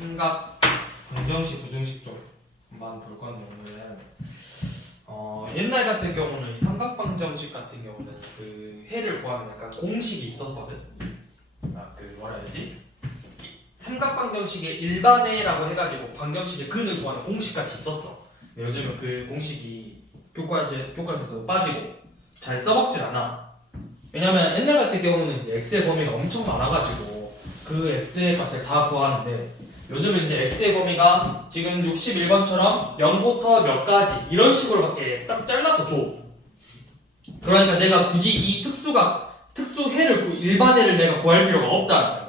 삼각 방정식 부등식 쪽만 볼 건데 오늘은 옛날 같은 경우는 이 삼각 방정식 같은 경우는 그 해를 구하면 약간 공식이 있었거든. 그 뭐라 해야 되지? 삼각 방정식의 일반해라고 해가지고 방정식의 근을 구하는 공식같이 있었어. 근데 요즘은 그 공식이 교과서에서 빠지고 잘 써먹질 않아. 왜냐면 옛날 같은 경우는 이제 x의 범위가 엄청 많아가지고 그 x의 값을 다 구하는데 요즘은 이제 x의 범위가 지금 61번처럼 0부터 몇 가지 이런 식으로밖에 딱 잘라서 줘. 그러니까 내가 굳이 이 특수해를 일반해를 내가 구할 필요가 없다.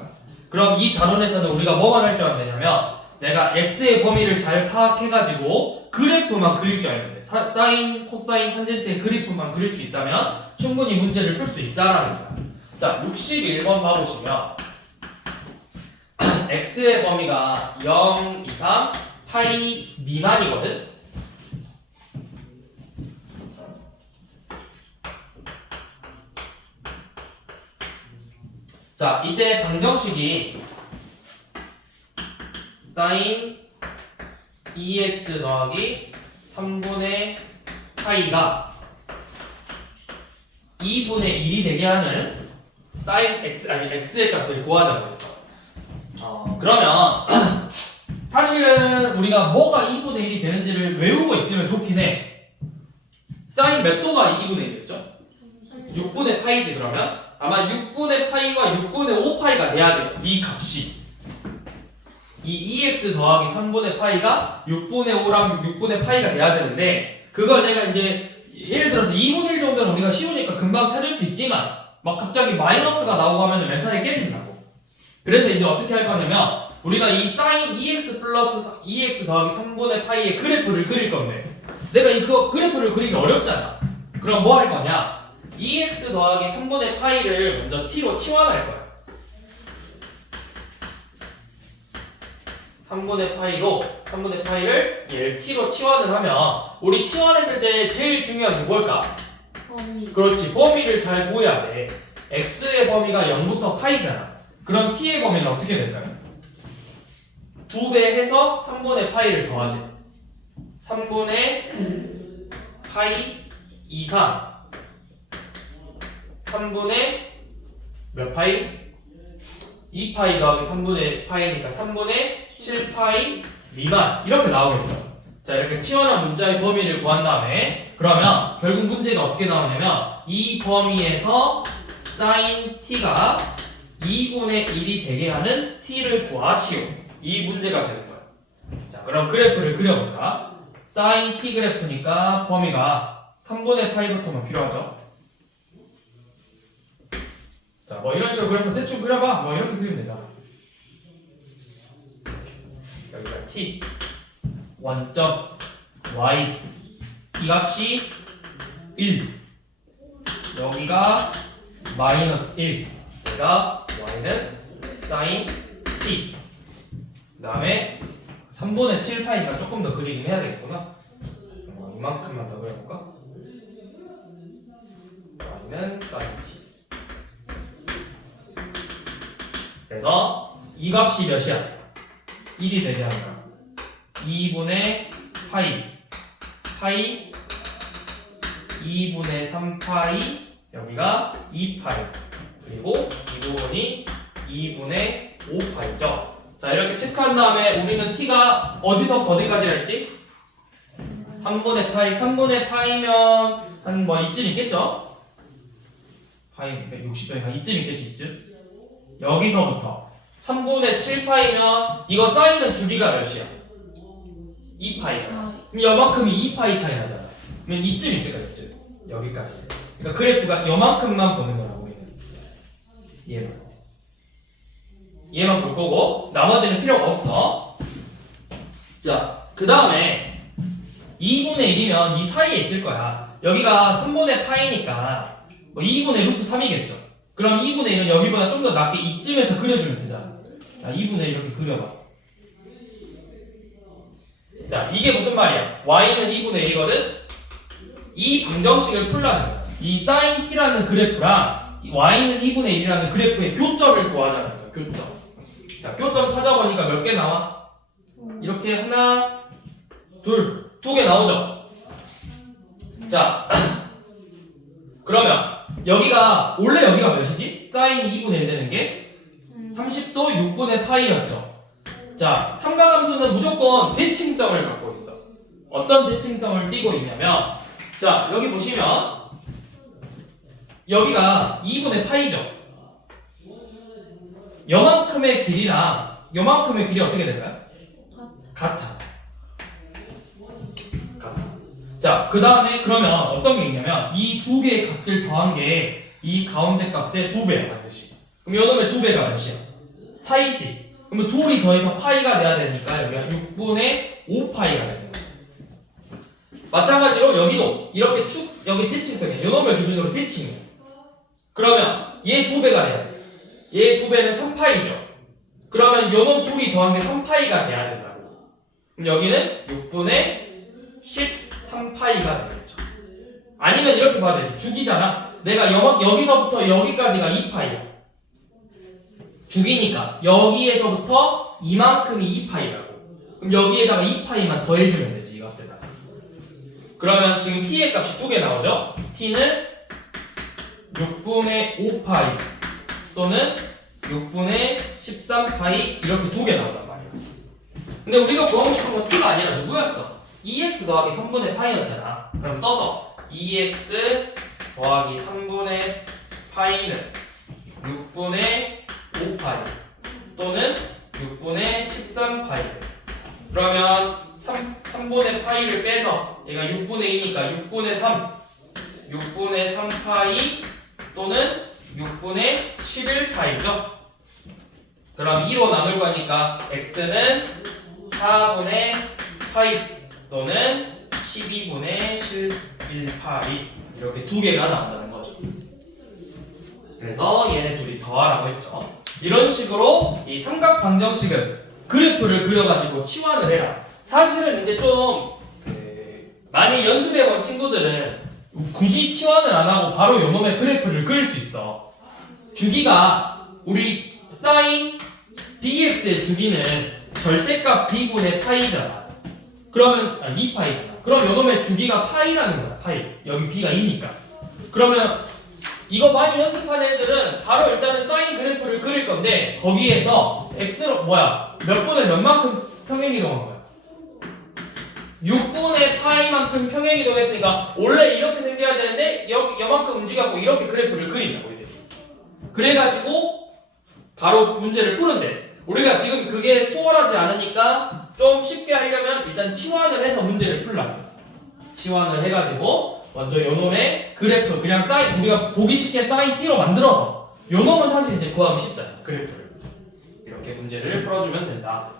그럼 이 단원에서는 우리가 뭐만 할 줄 알면 되냐면 내가 x의 범위를 잘 파악해가지고 그래프만 그릴 줄 알면 돼. 사인, 코사인, 탄젠트의 그래프만 그릴 수 있다면 충분히 문제를 풀 수 있다라는 거야. 자, 61번 봐보시면 x의 범위가 0 이상 파이 미만이거든. 자, 이때 방정식이 sin 2x 더하기 3분의 파이가 2분의 1이 되게 하는 sin x 아니 x의 값을 구하자고 했어. 그러면 사실은 우리가 뭐가 2분의 1이 되는지를 외우고 있으면 좋긴 해. sin 몇 도가 2분의 1이었죠? 6분의 파이지. 그러면 아마 6분의 파이와 6분의 5파이가 돼야 돼요. 이 값이. 이 2x 더하기 3분의 파이가 6분의 5랑 6분의 파이가 돼야 되는데 그걸 내가 이제 예를 들어서 2분의 1 정도는 우리가 쉬우니까 금방 찾을 수 있지만 막 갑자기 마이너스가 나오고 하면 멘탈이 깨진다고. 그래서 이제 어떻게 할 거냐면 우리가 이 sin 2x 플러스 2x 더하기 3분의 파이의 그래프를 그릴 건데 내가 이 그래프를 그리기 어렵잖아. 그럼 뭐 할 거냐? 2x 더하기 3분의 파이를 먼저 t로 치환할 거야. 3분의 파이를 얘를 t로 치환을 하면 우리 치환했을 때 제일 중요한 게 뭘까? 범위. 그렇지, 범위를 잘 구해야 돼. x의 범위가 0부터 파이잖아. 그럼 t의 범위는 어떻게 될까요? 2배 해서 3분의 파이를 더하지. 3분의 파이 이상 3분의 몇 파이? 2파이 더하기 3분의 파이니까 3분의 7파이 미만 이렇게 나오겠죠. 자, 이렇게 치환한 문자의 범위를 구한 다음에 그러면 결국 문제가 어떻게 나오냐면 이 범위에서 sin t가 2분의 1이 되게 하는 t를 구하시오. 이 문제가 되는 거예요. 자, 그럼 그래프를 그려보자. sin t 그래프니까 범위가 3분의 파이부터만 필요하죠. 자, 뭐 이런 식으로 그래서 대충 그려봐. 뭐 이렇게 그리면 되잖아. 여기가 t 원점 y 이 값이 1 여기가 마이너스 1 여기가 y는 sin t 그 다음에 3분의 7파이니까 조금 더 그리긴 해야 되겠구나. 이만큼만 더 그려볼까? y는 sin t 그래서 이 값이 몇이야? 1이 되게 하는 거야. 2분의 파이 2분의 3파이 여기가 2파이 그리고 이 부분이 2분의 5파이죠. 자, 이렇게 체크한 다음에 우리는 t가 어디서 어디까지라 했지? 3분의 파이면 한 뭐 이쯤 있겠죠? 파이 160도니까 이쯤 있겠지 이쯤? 여기서부터 3분의 7파이면 이거 사인은 주기가 몇이야? 2파이잖아. 그럼 요만큼이 2파이 차이 나잖아. 그러면 이쯤 있을 거야 이쯤. 여기까지. 그러니까 그래프가 요만큼만 보는 거야 우리는. 얘만 볼 거고 나머지는 필요가 없어. 자, 그 다음에 2분의 1이면 이 사이에 있을 거야. 여기가 3분의 파이니까 뭐 2분의 루트 3이겠죠. 그럼 2분의 1은 여기보다 좀 더 낮게 이쯤에서 그려주면 되잖아. 자, 2분의 1 이렇게 그려봐. 자, 이게 무슨 말이야? y는 2분의 1이거든? 이 방정식을 풀라는 거야. 이 sin t라는 그래프랑 y는 2분의 1이라는 그래프의 교점을 구하자는 거야. 교점. 자, 교점 찾아보니까 몇 개 나와? 이렇게 하나, 둘, 두 개 나오죠? 자, 그러면 여기가 원래 여기가 몇이지? 사인이 2분의 1 되는 게 30도 6분의 파이였죠. 자, 삼각함수는 무조건 대칭성을 갖고 있어. 어떤 대칭성을 띠고 있냐면, 자, 여기 보시면 여기가 2분의 파이죠. 요만큼의 길이랑 요만큼의 길이 어떻게 될까요? 같아. 자, 그 다음에 그러면 어떤 게 있냐면 이 두 개의 값을 더한 게 이 가운데 값의 2배야 반드시. 그럼 요놈의 2배가 몇이야? 파이지. 그러면 둘이 더해서 파이가 돼야 되니까 여기가 6분의 5파이가 되는 거야. 마찬가지로 여기도 이렇게 쭉 여기 대칭성이야. 요놈의 기준으로 대칭이야. 그러면 얘 2배가 돼야 돼. 얘 2배는 3파이죠. 그러면 요놈 둘이 더한 게 3파이가 돼야 된다고. 그럼 여기는 6분의 13파이가 되겠죠. 아니면 이렇게 봐야 되지. 주기잖아. 내가 여기서부터 여기까지가 2파이야. 주기니까 여기에서부터 이만큼이 2파이라고. 그럼 여기에다가 2파이만 더해주면 되지. 이 값에다가. 그러면 지금 t의 값이 두 개 나오죠. t는 6분의 5파이 또는 6분의 13파이 이렇게 두 개 나온단 말이야. 근데 우리가 구하고 싶은 건 t가 아니라 누구였어? 2x 더하기 3분의 파이였잖아. 그럼 써서 2x 더하기 3분의 파이는 6분의 5파이 또는 6분의 13파이. 그러면 3분의 파이를 빼서 얘가 6분의 2니까 6분의 3 6분의 3파이 또는 6분의 11파이죠. 그럼 2로 나눌 거니까 x는 4분의 파이 또는 12분의 11파이 이렇게 두 개가 나온다는 거죠. 그래서 얘네 둘이 더하라고 했죠. 이런 식으로 이 삼각 방정식은 그래프를 그려가지고 치환을 해라. 사실은 이제 좀 많이 연습해본 친구들은 굳이 치환을 안 하고 바로 요놈의 그래프를 그릴 수 있어. 주기가 우리 사인 bx의 주기는 절대값 b분의 파이잖아. 그러면 2파이잖아. 그럼 요놈의 주기가 파이라는 거야. 파이. 여기 b가 2니까. 그러면 이거 많이 연습한 애들은 바로 일단은 사인 그래프를 그릴 건데 거기에서 x로 몇 분의 몇만큼 평행이동한 거야. 6분의 파이만큼 평행이동했으니까 원래 이렇게 생겨야 되는데 여만큼 움직여갖고 이렇게 그래프를 그린다고 이제. 그래가지고 바로 문제를 푸는데 우리가 지금 그게 수월하지 않으니까 좀 쉽게 하려면 일단 치환을 해서 문제를 풀라고. 치환을 해가지고 먼저 요놈의 그래프를 그냥 우리가 보기 쉽게 사인 t로 만들어서 요놈은 사실 이제 구하기 쉽잖아. 그래프를 이렇게 문제를 풀어주면 된다.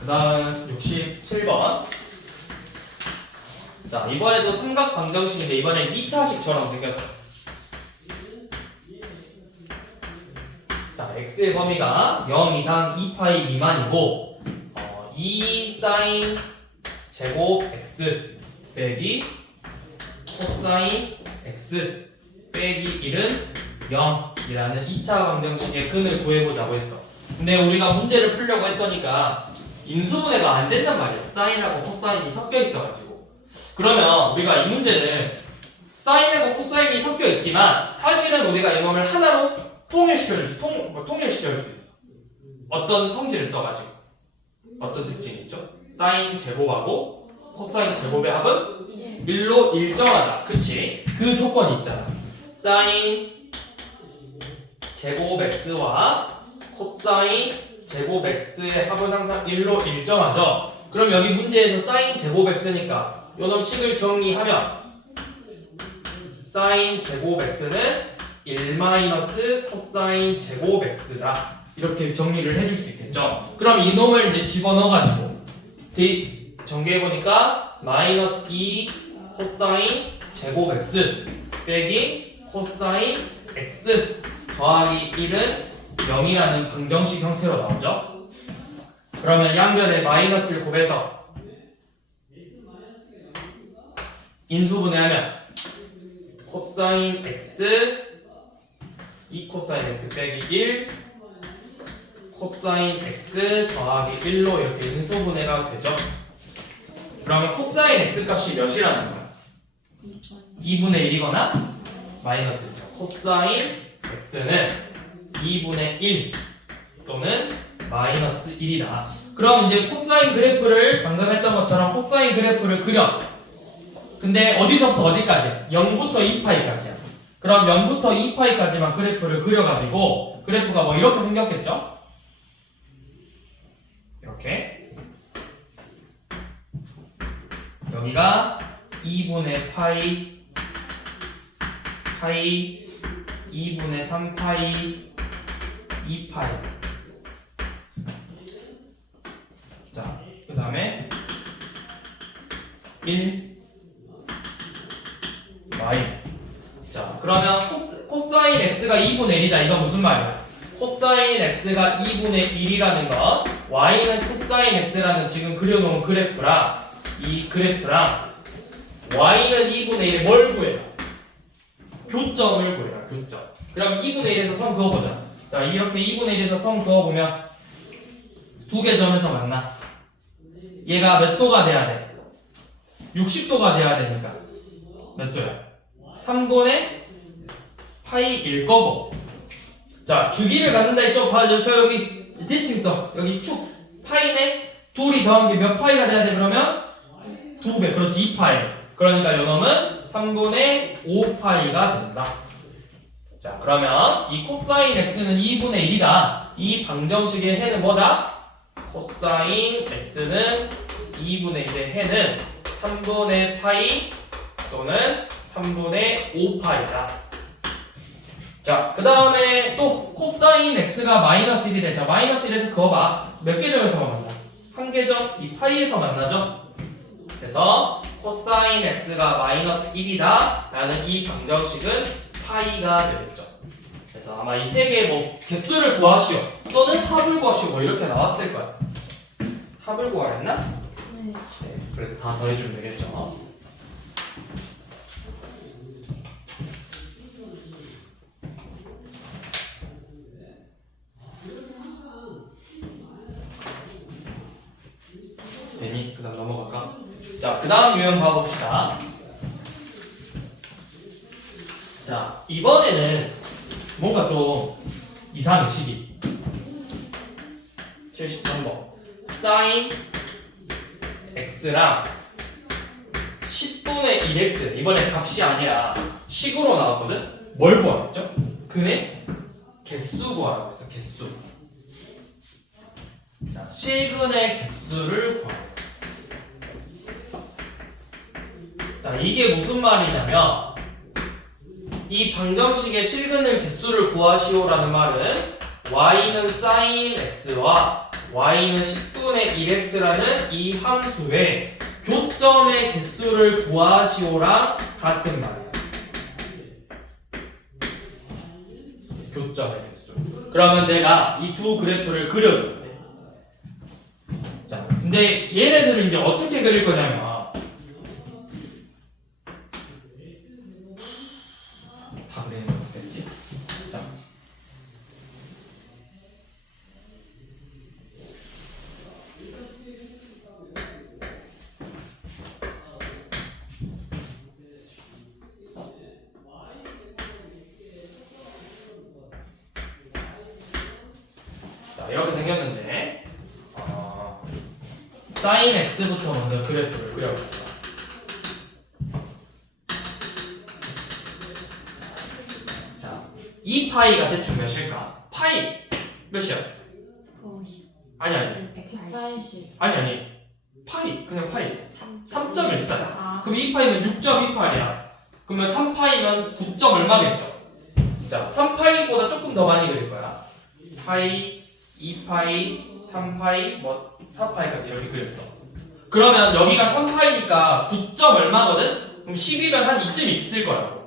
그 다음 67번. 자, 이번에도 삼각 방정식인데 이번엔 2차식처럼 생겼어. 자, x의 범위가 0 이상 2파이 미만이고 2 사인 제곱 x 빼기 코사인 x 빼기 1은 0이라는 2차 방정식의 근을 구해보자고 했어. 근데 우리가 문제를 풀려고 했더니까 인수분해가 안 된단 말이야. 사인하고 코사인이 섞여 있어가지고. 그러면 우리가 이 문제는 사인하고 코사인이 섞여 있지만 사실은 우리가 이놈을 하나로 통일시켜줄 수 있어. 어떤 성질을 써가지고. 어떤 특징이 있죠? 사인 제곱하고 코사인 제곱의 합은 1로 일정하다. 그치? 그 조건이 있잖아. 사인 제곱 x와 코사인 제곱 x의 합은 항상 1로 일정하죠. 그럼 여기 문제에서 사인 제곱 x니까 요놈 식을 정리하면 사인 제곱 x는 1 마이너스 코사인 제곱 x다. 이렇게 정리를 해줄 수 있겠죠. 그럼 이놈을 이제 집어넣어가지고 전개해보니까 마이너스 2 코사인 제곱 x 빼기 코사인 x 더하기 1은 0이라는 방정식 형태로 나오죠. 그러면 양변에 마이너스를 곱해서 인수분해하면 코사인 x 2 코사인 x 빼기 1 코사인 x 더하기 1로 이렇게 인수분해가 되죠. 그러면 코사인 x 값이 몇이라는 거야? 2분의 1이거나 마이너스 1이죠. 코사인 x는 2분의 1 또는 마이너스 1이다. 그럼 이제 코사인 그래프를 방금 했던 것처럼 코사인 그래프를 그려. 근데 어디서부터 어디까지? 0부터 2파이까지야. 그럼 0부터 2파이까지만 그래프를 그려가지고 그래프가 뭐 이렇게 생겼겠죠? 이렇게 여기가 2분의 파이 2분의 3파이 2파이. 자, 그 다음에 1 y. 자, 그러면 코사인 x가 2분의 1이다. 이건 무슨 말이야? 코사인 x가 2분의 1이라는 건 y는 코사인 x라는 지금 그려놓은 그래프랑 이 그래프랑 y는 2분의 1에 뭘 구해라? 교점을 구해라. 교점. 그럼 2분의 1에서 선 그어보자. 자, 이렇게 2분의 1에서 선 그어보면 두 개 점에서 만나. 얘가 몇 도가 돼야 돼? 60도가 돼야 되니까 몇 도야? 3분의 파이일 거고. 자, 주기를 갖는다 했죠? 저 여기 대칭 써. 여기 축 파이네. 둘이 더한 게 몇 파이가 돼야 돼? 그러면 2배. 그렇지, 2파이. 그러니까 요놈은 3분의 5파이가 된다. 자, 그러면 이 코사인 x는 2분의 1이다. 이 방정식의 해는 뭐다? 코사인 x는 2분의 1의 해는 3분의 파이 또는 3분의 5파이다. 자, 그 다음에 또 코사인 x가 마이너스 1이래. 자, 마이너스 1에서 그어봐. 몇 개 점에서 만나? 한 개 점? 이 파이에서 만나죠? 그래서 코사인 x가 마이너스 1이다 라는 이 방정식은 파이가 되겠죠. 그래서 아마 이 세 개의 뭐 개수를 구하시오 또는 합을 구하시오 뭐 이렇게 나왔을 거야. 합을 구하랬나? 네. 그래서 다 더해주면 되겠죠. 되니? 그 다음 넘어갈까? 자, 그 다음 유형 봐봅시다. 자, 이번에는 뭔가 좀 이상해, 식이. 73번. 사인 x랑 10분의 1x. 이번에 값이 아니라 식으로 나왔거든? 뭘 구하겠죠? 근의 개수 구하라고 했어, 개수. 자, 실근의 개수를 구하라. 자, 이게 무슨 말이냐면 이 방정식의 실근을 개수를 구하시오라는 말은 y는 sin x와 y는 10분의 1x라는 이 함수의 교점의 개수를 구하시오랑 같은 말이야. 교점의 개수. 그러면 내가 이 두 그래프를 그려줘야 돼. 자, 근데 얘네들을 이제 어떻게 그릴 거냐면 다 그리는 거 같겠지? 자, 이렇게 생겼는데 sin x부터 먼저 그래프를 그려볼게요. 자, 2파이가 대충 몇일까? 파이 몇이야? 90. 아니 180. 아니 파이 그냥 파이 3.14야. 아, 그럼 2파이면 6.28이야. 그러면 3파이면 9. 얼마겠죠? 자, 3파이보다 조금 더 많이 그릴 거야. 파이, 2파이, 3파이, 뭐 4파이까지 이렇게 그렸어. 그러면 여기가 3파이니까 9. 얼마거든? 그럼 10이면 한 이쯤 있을 거야.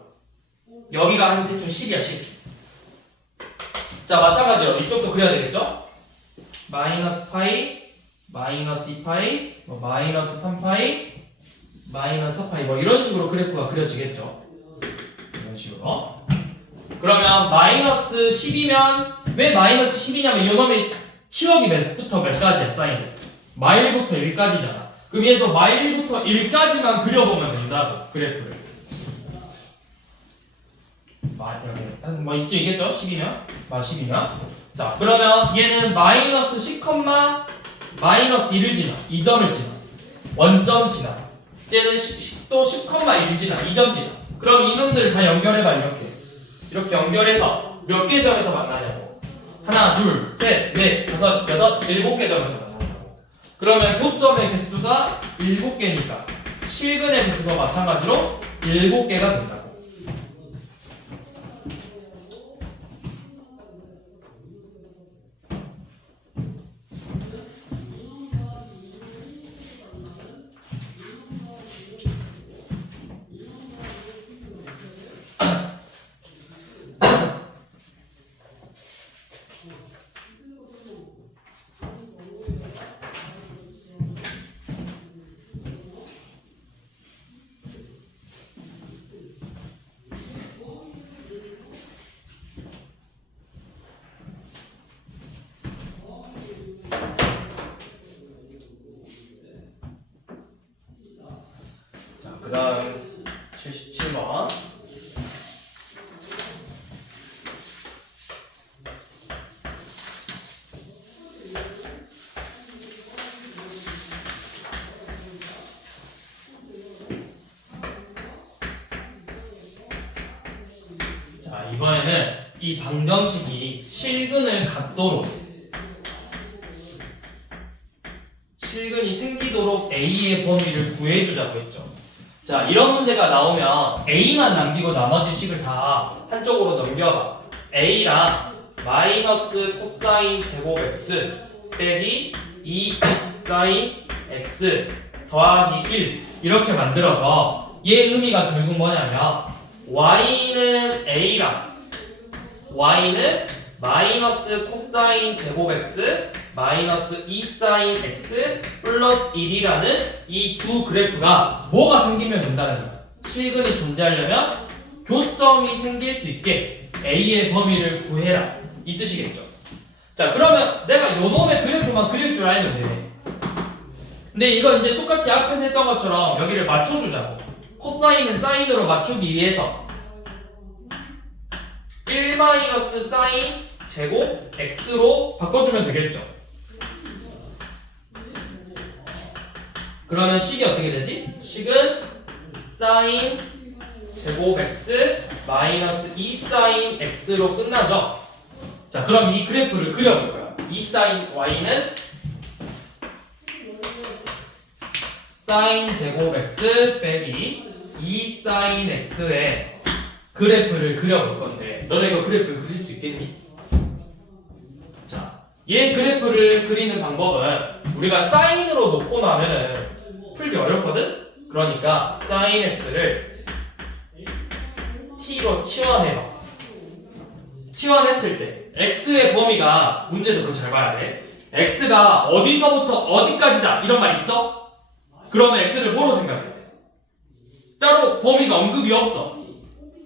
여기가 한 대충 10이야, 10. 자, 마찬가지로 이쪽도 그려야 되겠죠? 마이너스 파이, 마이너스 2파이, 뭐 마이너스 3파이, 마이너스 4파이 뭐 이런 식으로 그래프가 그려지겠죠? 이런 식으로. 그러면 마이너스 10이면 왜 마이너스 10이냐면 요놈의 치역이 몇부터 몇 가지야 사인이? 마일부터 1까지잖아. 그럼 얘도 마일부터 1까지만 그려보면 된다고 그래프를. 뭐 있지 있겠죠? 10이면? 10이면. 자 그러면 얘는 마이너스 10, 마이너스 1을 지나 2점을 지나 원점 지나 쟤는 또 10,1 지나 2점 지나. 그럼 이놈들 다 연결해봐 이렇게 연결해서 몇 개 점에서 만나냐고. 하나, 둘, 셋, 넷, 다섯, 여섯, 7개 점에서 만나냐고. 그러면 교점의 개수가 7개니까 실근의 개수도 마찬가지로 7개가 된다고. 그 다음 77번. 자 이번에는 이 방정식이 실근을 갖도록 실근이 생기도록 A의 범위를 구해주자고 했죠. 자 이런 문제가 나오면 A만 남기고 나머지 식을 다 한쪽으로 넘겨봐. A랑 마이너스 코사인 제곱 X 빼기 2 사인 X 더하기 1 이렇게 만들어서 얘 의미가 결국 뭐냐면 Y는 A랑 Y는 마이너스 코사인 제곱 X 마이너스 2 사인 X 플러스 1이라는 이 두 그래프가 뭐가 생기면 된다는 거야. 실근이 존재하려면 교점이 생길 수 있게 A의 범위를 구해라 이 뜻이겠죠. 자 그러면 내가 요놈의 그래프만 그릴 줄 알면 되네. 근데 이거 이제 똑같이 앞에서 했던 것처럼 여기를 맞춰주자고. 코사인은 사인으로 맞추기 위해서 1 마이너스 사인 제곱 X로 바꿔주면 되겠죠. 그러면 식이 어떻게 되지? 식은 사인 제곱 X 마이너스 2 사인 X로 끝나죠. 자 그럼 이 그래프를 그려볼 거야. 2 사인 Y는 사인 제곱 X 빼기 2 사인 X의 그래프를 그려볼 건데 너네 이거 그래프를 그릴 수 있겠니? 자, 얘 그래프를 그리는 방법은 우리가 사인으로 놓고 나면은 풀기 어렵거든? 그러니까 사인 X를 T로 치환해봐. 치환했을 때 X의 범위가 문제에서 그거 잘 봐야 돼. X가 어디서부터 어디까지다 이런 말 있어? 그러면 X를 뭐로 생각해? 따로 범위가 언급이 없어.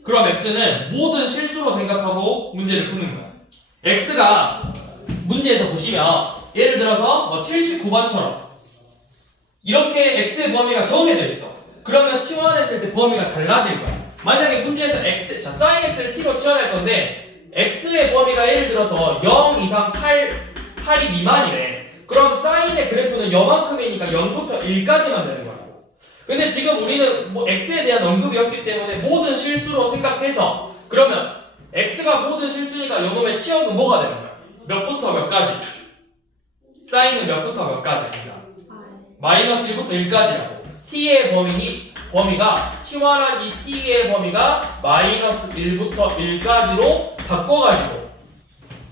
그럼 X는 모든 실수로 생각하고 문제를 푸는 거야. X가 문제에서 보시면 예를 들어서 뭐 79번처럼 이렇게 X의 범위가 정해져 있어. 그러면 치환했을 때 범위가 달라질 거야. 만약에 문제에서 X, 자 sin X를 T로 치환할 건데 X의 범위가 예를 들어서 0 이상 8 미만이래. 그럼 사인의 그래프는 0만큼이니까 0부터 1까지만 되는 거야. 근데 지금 우리는 뭐 X에 대한 언급이 없기 때문에 모든 실수로 생각해서 그러면 X가 모든 실수니까 요놈의 치역은 뭐가 되는 거야? 몇부터 몇까지? 사인은 몇부터 몇까지? 마이너스 1부터 1까지라고. T의 범위가 치환한 이 T의 범위가 마이너스 1부터 1까지로 바꿔가지고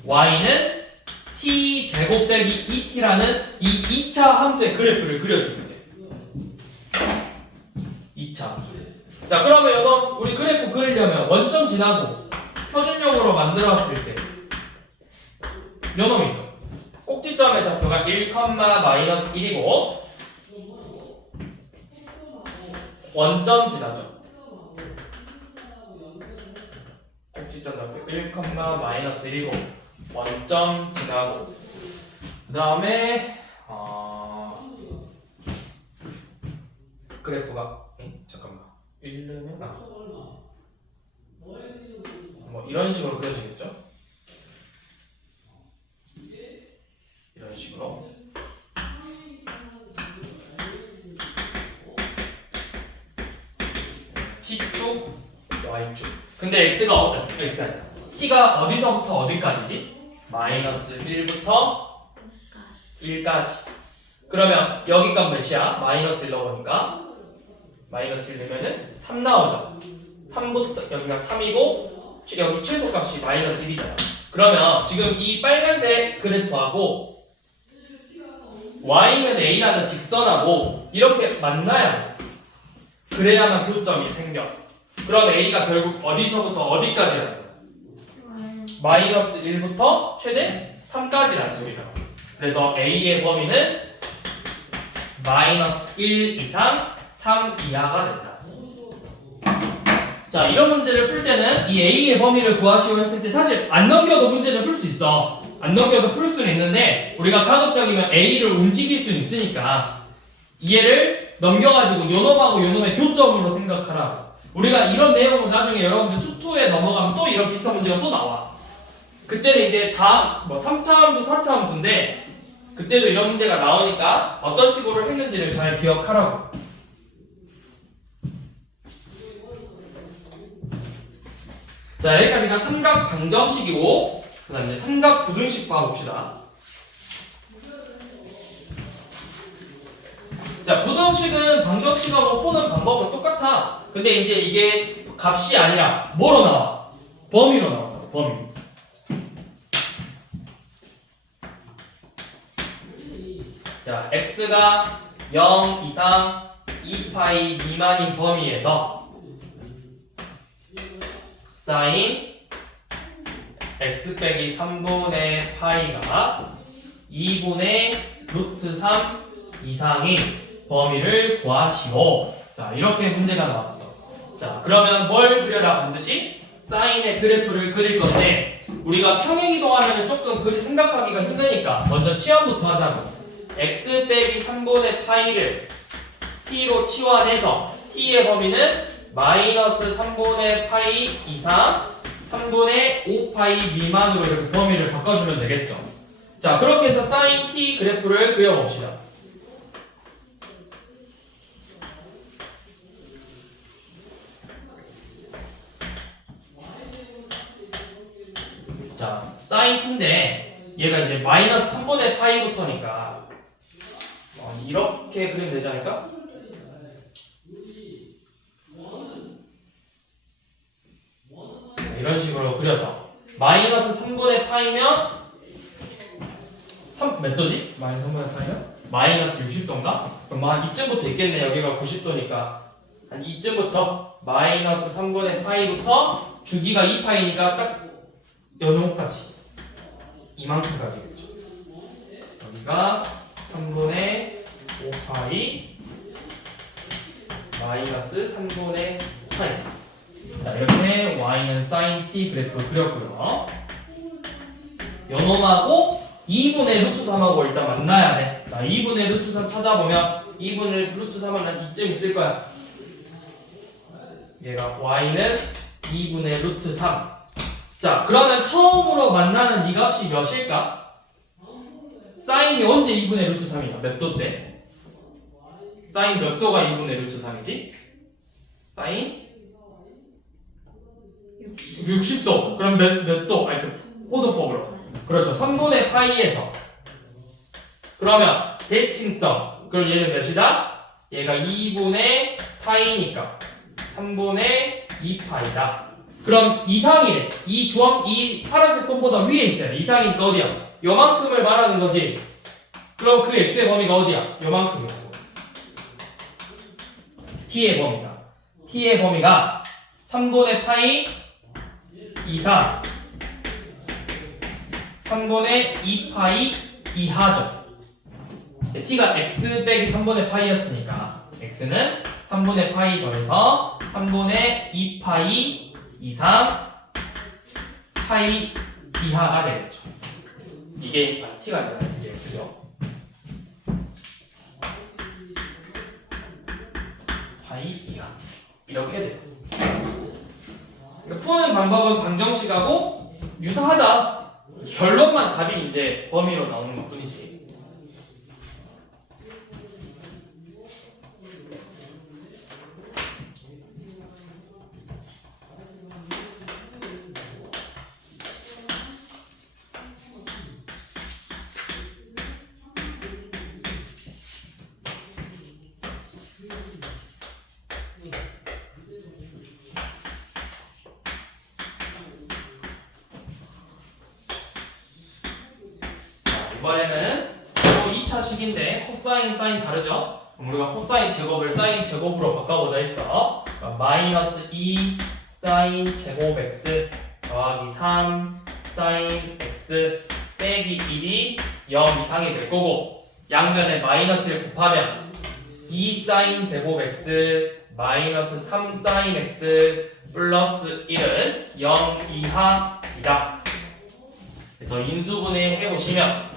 Y는 T 제곱 빼기 2T라는 이 2차 함수의 그래프를 그려주면 돼. 2차 함수. 자 그러면 여러분 우리 그래프 그리려면 원점 지나고 표준형으로 만들었을 때 요놈이죠. 꼭지점의 좌표가 1, 마이너스 1이고 원점 지나죠. 꼭지점 좌표 1, 마이너스 1이고 원점 지나고 그 다음에 그래프가 잠깐만 1르면 뭐 이런 식으로 그려지겠죠? 이런 식으로 T축, Y축. 근데 X가 T가 어디서부터 어디까지지? 마이너스 1부터 1까지. 그러면 여기 값 몇이야? 마이너스 1 넣어보니까 마이너스 1 넣으면은 3 나오죠. 3부터 여기가 3이고 여기 최소값이 마이너스 1이잖아. 그러면 지금 이 빨간색 그래프하고 y는 a라는 직선하고 이렇게 만나야 돼. 그래야만 교점이 생겨. 그럼 a가 결국 어디서부터 어디까지라는 거야? 마이너스 1부터 최대 3까지라는 소리다. 그래서 a의 범위는 마이너스 1 이상 3 이하가 된다. 자, 이런 문제를 풀 때는 이 a의 범위를 구하시오 했을 때 사실 안 넘겨도 문제는 풀 수 있어. 안 넘겨도 풀 수는 있는데 우리가 가급적이면 a를 움직일 수는 있으니까 얘를 넘겨가지고 요놈하고 요놈의 교점으로 생각하라고. 우리가 이런 내용은 나중에 여러분들 수투에 넘어가면 또 이런 비슷한 문제가 또 나와. 그때는 이제 다 뭐 3차 함수, 4차 함수인데 그때도 이런 문제가 나오니까 어떤 식으로 했는지를 잘 기억하라고. 자, 여기까지가 삼각 방정식이고 그 다음에 이제 삼각 부등식 봐봅시다. 자, 부등식은 방정식하고 푸는 방법은 똑같아. 근데 이제 이게 값이 아니라 뭐로 나와? 범위로 나온다고, 범위. 자, x가 0 이상 2파이 미만인 범위에서 사인 x 빼기 3분의 파이가 2분의 루트 3 이상인 범위를 구하시오. 자, 이렇게 문제가 나왔어. 자, 그러면 뭘 그려라? 반드시 사인의 그래프를 그릴 건데 우리가 평행이동하면 조금 생각하기가 힘드니까 먼저 치환부터 하자고. x 빼기 3분의 파이를 t로 치환해서 t의 범위는 마이너스 3분의 파이 이상 3분의 5파이 미만으로 이렇게 범위를 바꿔주면 되겠죠. 자, 그렇게 해서 사인 t 그래프를 그려봅시다. 자, 사인 t인데 얘가 이제 마이너스 3분의 파이부터니까 이렇게 그리면 되지 않을까? 이런 식으로 그려서 마이너스 3분의 파이면 몇 도지? 마이너스 3분의 파이면? 마이너스 60도인가? 그럼 한 이쯤부터 있겠네. 여기가 90도니까 한 이쯤부터 마이너스 3분의 파이부터 주기가 2파이니까 딱 요놈까지 이만큼까지겠죠. 여기가 3분의 5파이 마이너스 3분의 파이. 자, 이렇게 y는 sin t 그래프 그렸고요. 요놈하고 2분의 루트 3하고 일단 만나야 돼. 자, 2분의 루트 3 찾아보면 2분의 루트 3은 한 이쯤 있을 거야. 얘가 y는 2분의 루트 3. 자, 그러면 처음으로 만나는 이 값이 몇일까? 사인이 언제 2분의 루트 3이야? 몇 도 때? 사인 몇 도가 2분의 루트 3이지? 사인 60도. 그럼 몇 도? 아니, 포도법으로. 그렇죠. 3분의 파이에서. 그러면 대칭성. 그럼 얘는 몇이다? 얘가 2분의 파이니까 3분의 2파이다. 그럼 이상이래. 이 파란색 선보다 위에 있어야 돼. 이상이니까 어디야? 요만큼을 말하는 거지. 그럼 그 x의 범위가 어디야? 요만큼이라고. t의 범위가. t의 범위가 3분의 파이 이상 3분의 2파이 이하죠. t가 x 빼기 3분의 파이였으니까 x는 3분의 파이 더해서 3분의 2파이 이상 파이 이하가 되겠죠. 이게 t가 아니라 이제 x죠. 파이 이하 이렇게 돼요. 푸는 방법은 방정식하고 유사하다. 결론만 답이 이제 범위로 나오는 것 뿐이지. 이번에는 또 2차 식인데 코사인, 사인 다르죠? 그럼 우리가 코사인 제곱을 사인 제곱으로 바꿔보자 했어. 마이너스 2 사인 제곱 x 더하기 3 사인 x 빼기 1이 0 이상이 될 거고, 양변에 마이너스를 곱하면 2 사인 제곱 x 마이너스 3 사인 x 플러스 1은 0 이하이다. 그래서 인수분해 해보시면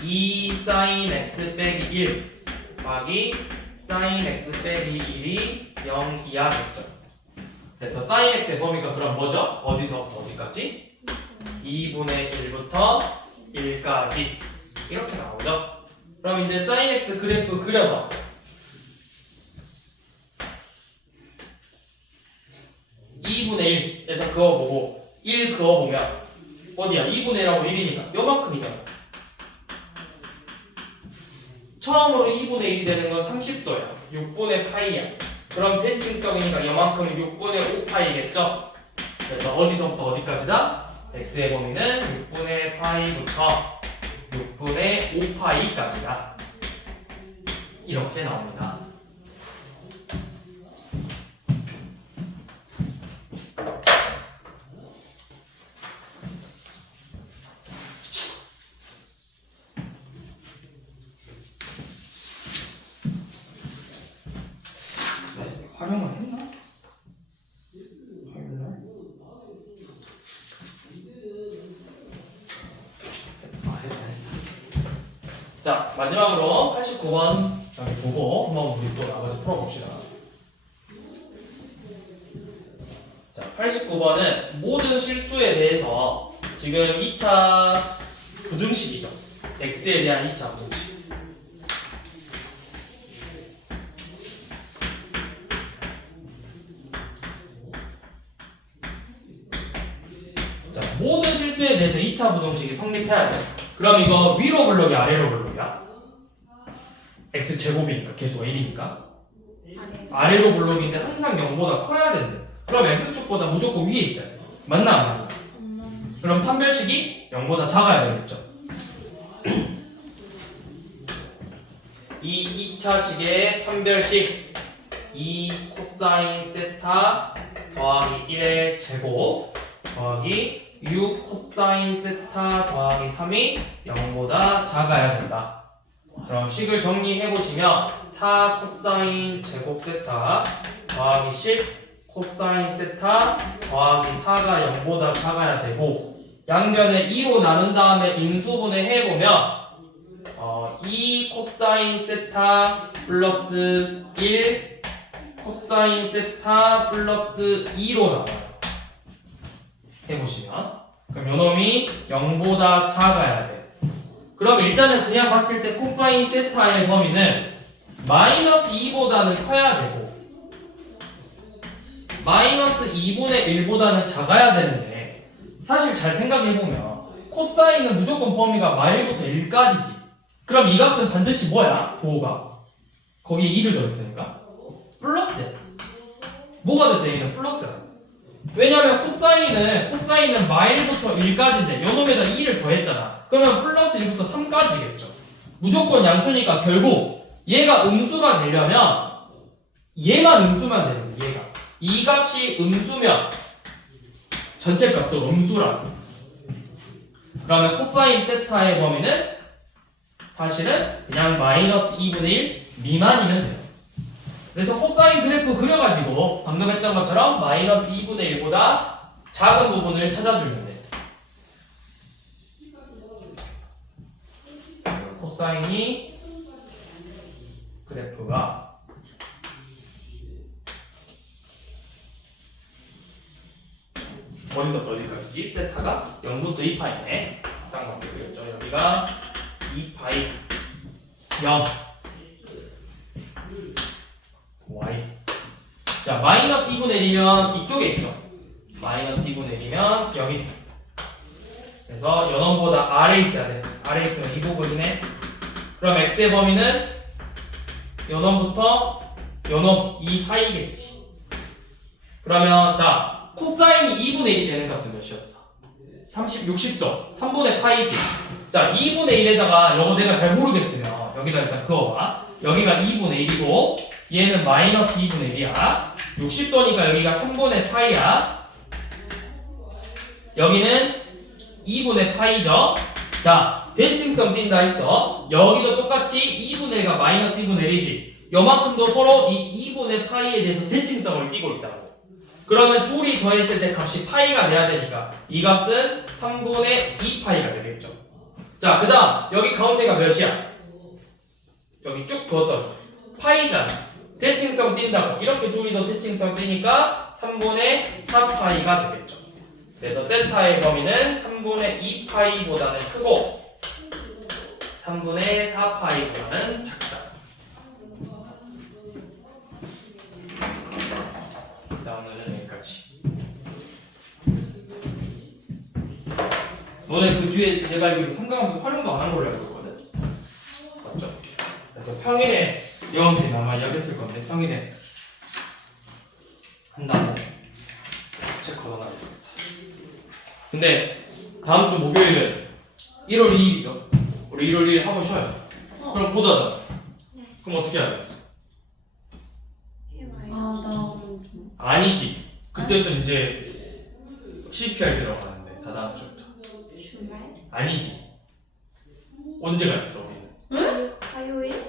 2 사인 x 빼기 1 더하기 사인 x 빼기 1이 0 이하겠죠. 그래서 사인 x의 범위가 그럼 뭐죠? 어디서부터 어디까지? 2분의 1부터 1까지 이렇게 나오죠. 그럼 이제 사인 x 그래프 그려서 (2분의 1)에서 그어보고 1 그어보면 어디야? 2분의 1하고 1이니까 요만큼이잖아. 처음으로 2분의 1이 되는 건 30도야. 6분의 파이야. 그럼 대칭성이니까 요만큼은 6분의 5파이겠죠? 그래서 어디서부터 어디까지다? x의 범위는 6분의 파이부터 6분의 5파이까지다. 이렇게 나옵니다. 활용을 했나? 화요일날? 자, 마지막으로 89번 여기 보고 한번 우리 또 나머지 풀어봅시다. 자, 89번은 모든 실수에 대해서 지금 2차 부등식이죠. x에 대한 2차 부등식. 모든 실수에 대해서 2차 부등식이 성립해야 돼. 그럼 이거 위로 블록이 아래로 블록이야? x제곱이니까 계수가 1이니까 아래로 블록인데 항상 0보다 커야 된대. 그럼 x축보다 무조건 위에 있어야 돼. 맞나 안 맞나? 그럼 판별식이 0보다 작아야 되겠죠. 이 2차식의 판별식 2 코사인 세타 더하기 1의 제곱 더하기 6 코사인 세타 더하기 3이 0보다 작아야 된다. 그럼 식을 정리해보시면 4 코사인 제곱 세타 더하기 10 코사인 세타 더하기 4가 0보다 작아야 되고, 양변에 2로 나눈 다음에 인수분해 해보면 2 코사인 세타 플러스 1 코사인 세타 플러스 2로 나와요. 해보시면 그럼 요놈이 0보다 작아야 돼. 그럼 일단은 그냥 봤을 때 코사인 세타의 범위는 마이너스 2보다는 커야 되고 마이너스 2분의 1보다는 작아야 되는데, 사실 잘 생각해보면 코사인은 무조건 범위가 마일부터 1까지지. 그럼 이 값은 반드시 뭐야? 부호가 거기에 2를 더했으니까 플러스야. 뭐가 됐대? 얘는 플러스야. 왜냐면 코사인은 마일부터 1까지인데 요놈에다 2를 더했잖아. 그러면 플러스 1부터 3까지겠죠. 무조건 양수니까 결국 얘가 음수가 되려면 얘만 음수만 되는 거야. 얘가 이 값이 음수면 전체 값도 음수라고. 그러면 코사인 세타의 범위는 사실은 그냥 마이너스 2분의 1 미만이면 돼요. 그래서 코사인 그래프 그려가지고 방금 했던 것처럼 마이너스 2분의 1보다 작은 부분을 찾아주면 돼. 코사인이 그래프가 어디서부터 어디까지지? 세타가 0부터 2파이네. 쌍방울 그렸죠. 여기가 2파이 0 y. 자, 마이너스 2분의 1이면 이쪽에 있죠. 마이너스 2분의 1이면 여기. 그래서 연원보다 아래에 있어야 돼. 아래에 있으면 이 부분이네. 그럼 x의 범위는 연원부터 연원 이 사이겠지. 그러면 자, 코사인이 2분의 1이 되는 값은 몇이었어? 60도 3분의 파이지. 자, 2분의 1에다가 이거 내가 잘 모르겠으면 여기다 일단 그어봐. 여기가 2분의 1이고 얘는 마이너스 2분의 1이야. 60도니까 여기가 3분의 파이야. 여기는 2분의 파이죠. 자, 대칭성 띈다 했어. 여기도 똑같이 2분의 1가 마이너스 2분의 1이지. 요만큼도 서로 이 2분의 파이에 대해서 대칭성을 띠고 있다고. 그러면 둘이 더했을 때 값이 파이가 돼야 되니까 이 값은 3분의 2파이가 되겠죠. 자, 그 다음 여기 가운데가 몇이야? 여기 쭉 그었던 파이잖아. 대칭성 띈다고. 이렇게 둘이 더 대칭성 띄니까 3분의 4파이가 되겠죠. 그래서 세타의 범위는 3분의 2파이보다는 크고 3분의 4파이보다는 작다. 다음은 여기까지. 너네 그 뒤에 내가 알기로 삼각함수 활용도 안 한 걸로 알고 있거든? 맞죠? 그래서 평일에 영어선생님 아마 이야기했을 건데 평일에 한다고 책 걷어놔야 되겠다. 근데 다음 주 목요일은 1월 2일이죠. 우리 1월 2일 한번 쉬어요. 그럼 못 하잖아. 네. 그럼 어떻게 하겠어? 아, 다음 주. 아니지. 그때도 이제 CPR 들어가는데 다 다음 주부터. 주말? 아니지. 언제 갔어 우리는? 화요일?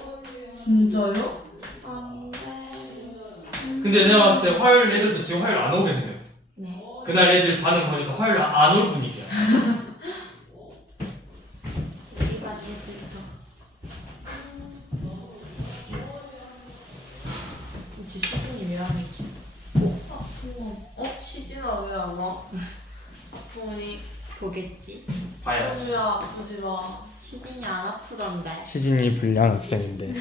진짜요? 안 돼. 근데 내가 봤을 때 화요일 애들도 지금 화요일 안 오게 생겼어. 네. 그날 애들 반응 보니까 화요일 안 올 분위기야. 우리 반 애들도. 이제 시즌이 왜 안 오지? 시즌아 왜 안 와? 아프니? 보겠지. 봐야지. 야 아프지 마. 시진이 안 아프던데. 시진이 불량 학생인데.